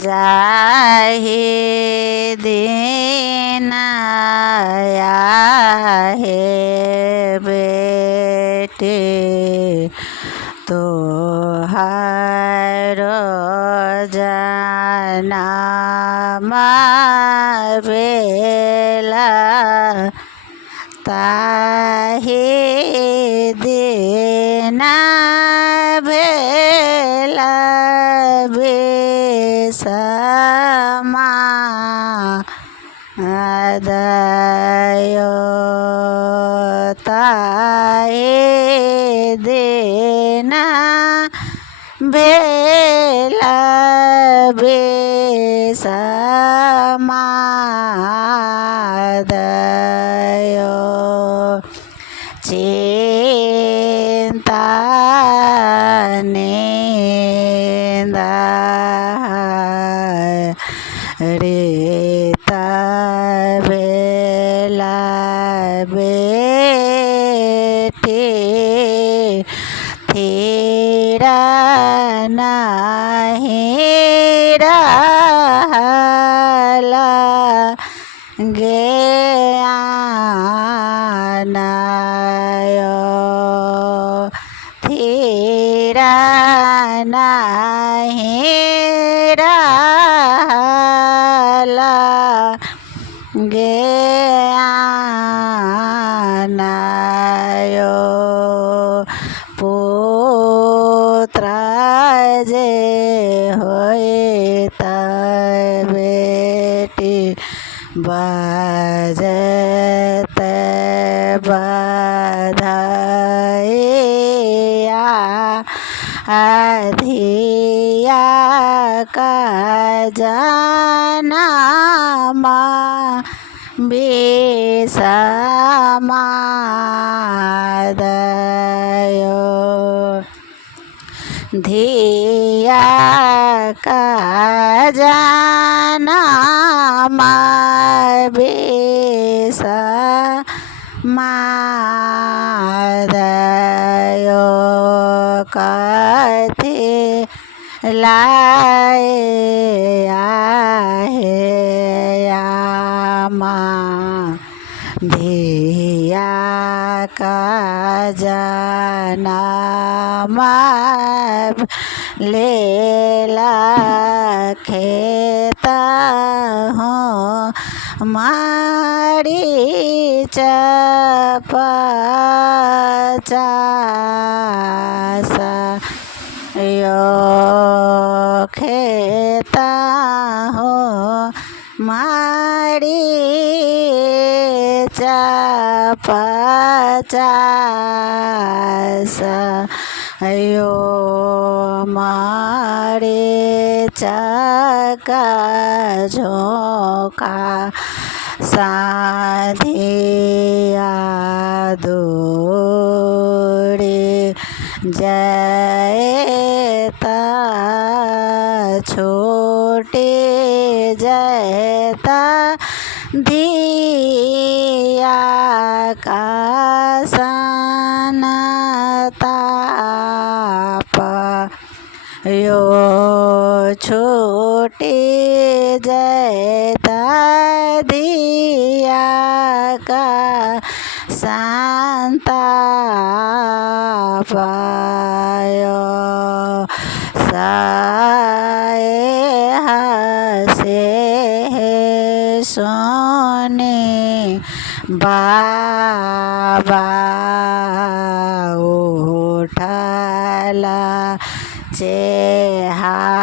जाहि दिन आहे बेटी तोहरो जनम भेला ताहि दिन भेला विषमा दयो ताहि दिन भेला विषमा दयो चिंता निंदा रीता बेला बेटी थीरा नहीं रहला ज्ञानयो थीरा नहीं रहला ज्ञानयो पुत्र जे होइत बेटी बजत बधाइया अधिया का जनम विषमा दयो धिया का जनम विषमा दयो कथि लाए आहे आमा धिया का जनम लेला खेता हूँ मारी चपचास यो खेता हूँ मारी चपचास यो मारे चका झोंका साधिया दूरी जयता छोटे जयता दिया का सनताप यो छोटे जयता दिया का संताप यो साए हसे सोने बाबा उठला चेहाए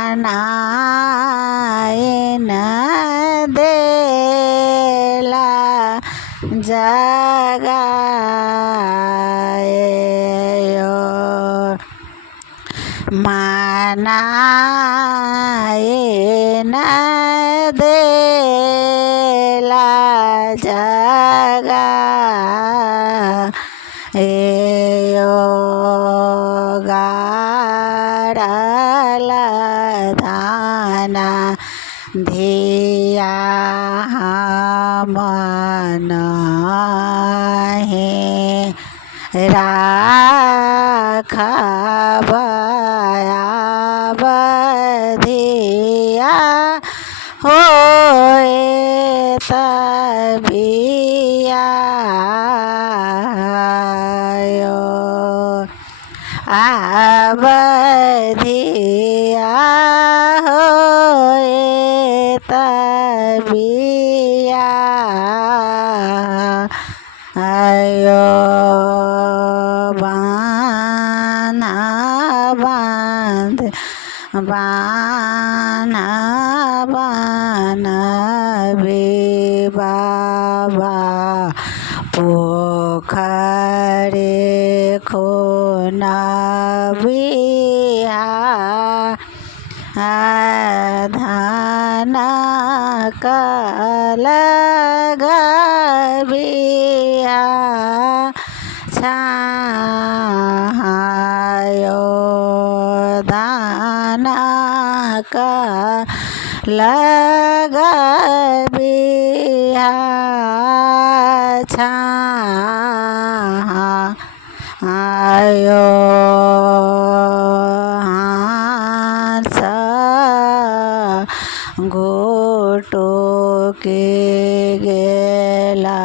मानाए न देला जगाए मानाए न देला जगा गाड़ला धाना धिया मन हे रा खाबाया बधिया होए तबिया बधिया होए तबिया बाना बांध बाना बे बाबा पोखरे खोना बिया धान लगबिया छायो धान लगबिया छायो गोटो के गेला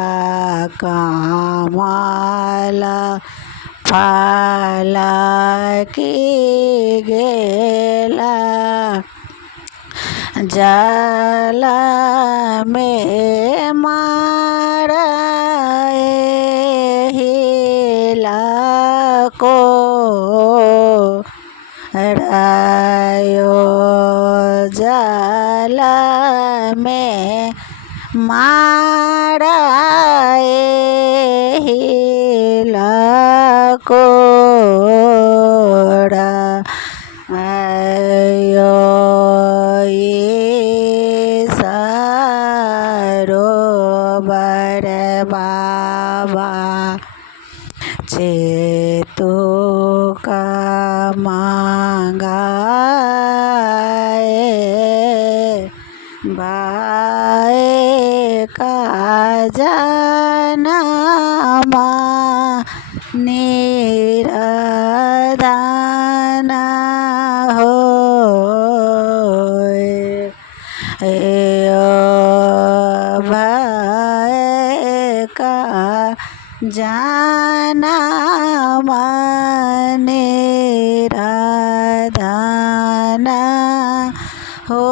कमला फला की गेला जल में मारे हिला को रायो जल में माराए हिला को सरोवर बाबा चेतो का मांगाए बाए का जनमा निरदान होए भय का जनमा निरदान हो